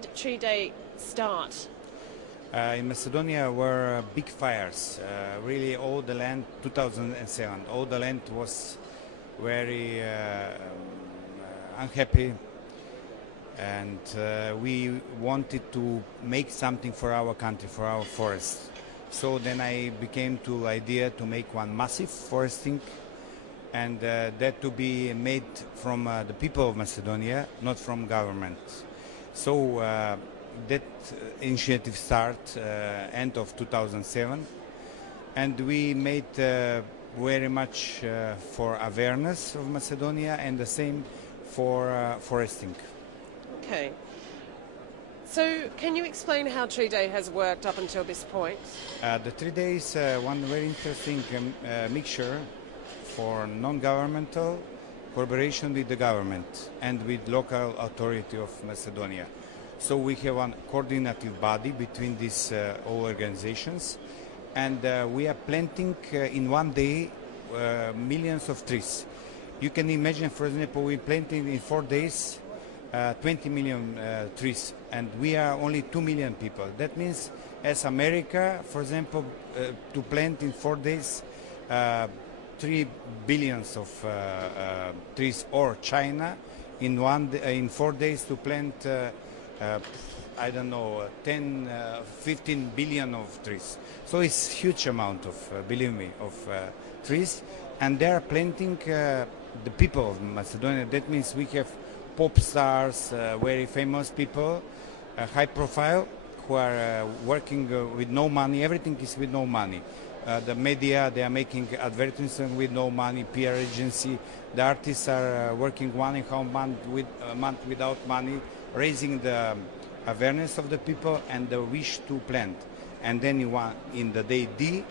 did Tree Day start? In Macedonia were big fires. Really, all the land, 2007, all the land was very unhappy, and we wanted to make something for our country, for our forests. So then I became to idea to make one massive foresting, and that to be made from the people of Macedonia, not from government. So that initiative started end of 2007, and we made very much for awareness of Macedonia and the same for foresting. Okay. So can you explain how Tree Day has worked up until this point? The 3 days, one very interesting mixture for non-governmental collaboration with the government and with local authority of Macedonia. So we have one coordinative body between these all organizations, and we are planting in one day millions of trees. You can imagine, for example, we planted in 4 days 20 million trees, and we are only 2 million people. That means, as America, for example, to plant in 4 days 3 billions of trees, or China in 4 days to plant I don't know 15 billion of trees. So it's huge amount of believe me, of trees, and they are planting the people of Macedonia. That means we have pop stars, very famous people, high profile, who are working with no money. Everything is with no money. The media, they are making advertising with no money, PR agency. The artists are working 1.5 month without money, raising the awareness of the people and the wish to plant. And then in the day D,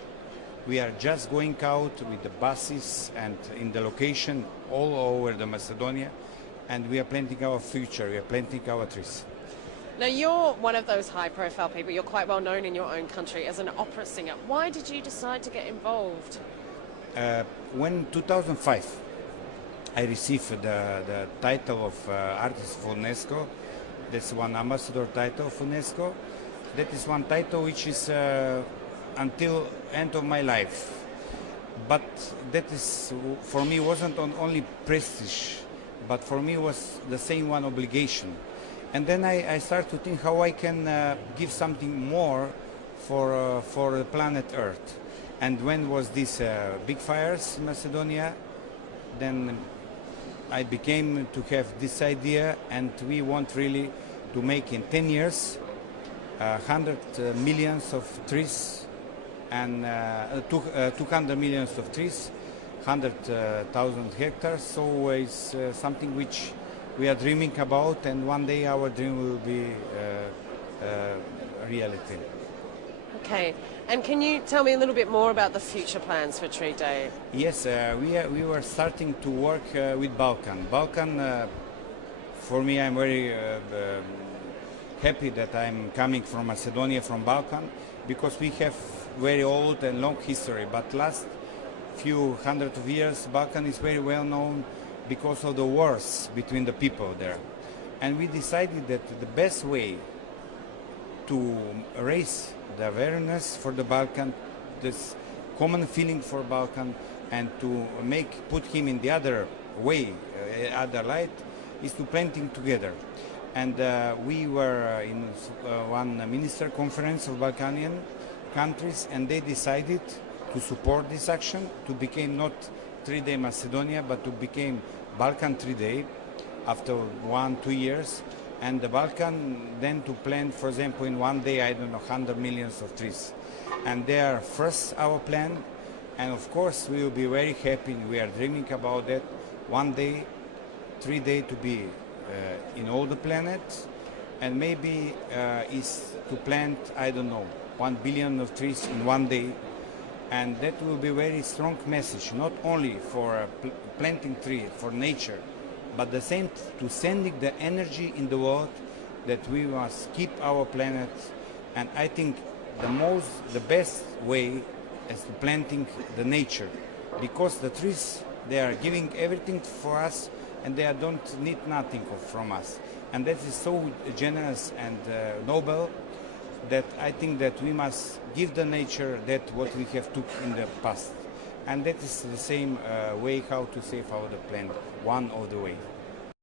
we are just going out with the buses and in the location all over the Macedonia, and we are planting our future, we are planting our trees. Now, you're one of those high-profile people. You're quite well known in your own country as an opera singer. Why did you decide to get involved? When 2005, I received the title of Artist of UNESCO. That's one ambassador title of UNESCO. That is one title which is until end of my life. But that is, for me, wasn't only prestige, but for me was the same one obligation. And then I started to think how I can give something more for the planet Earth. And when was this big fires in Macedonia, then I became to have this idea, and we want really to make in 10 years 100 millions of trees, and 200 millions of trees, 100,000 hectares. So it's something which we are dreaming about, and one day our dream will be reality. Okay, and can you tell me a little bit more about the future plans for Tree Day? Yes, we were starting to work with Balkan. For me, I'm very happy that I'm coming from Macedonia, from Balkan, because we have very old and long history. But last few hundred of years, Balkan is very well known because of the wars between the people there. And we decided that the best way to raise the awareness for the Balkan, this common feeling for Balkan, and to put him in the other way, other light, is to planting together. And we were in one minister conference of Balkanian countries, and they decided to support this action, to become not 3 Day Macedonia, but to become Balkan 3 Day after 1-2 years. And the Balkan then to plant, for example, in one day, I don't know, 100 millions of trees. And they are first our plan, and of course we will be very happy, we are dreaming about that, one day, 3 Day to be in all the planets, and maybe is to plant, I don't know, 1 billion of trees in one day. And that will be a very strong message, not only for planting tree, for nature, but the same to sending the energy in the world that we must keep our planet. And I think the best way is to planting the nature, because the trees, they are giving everything for us, and they don't need nothing from us. and that is so generous and noble that I think that we must give the nature that what we have took in the past. And that is the same way how to save our planet, one of the way.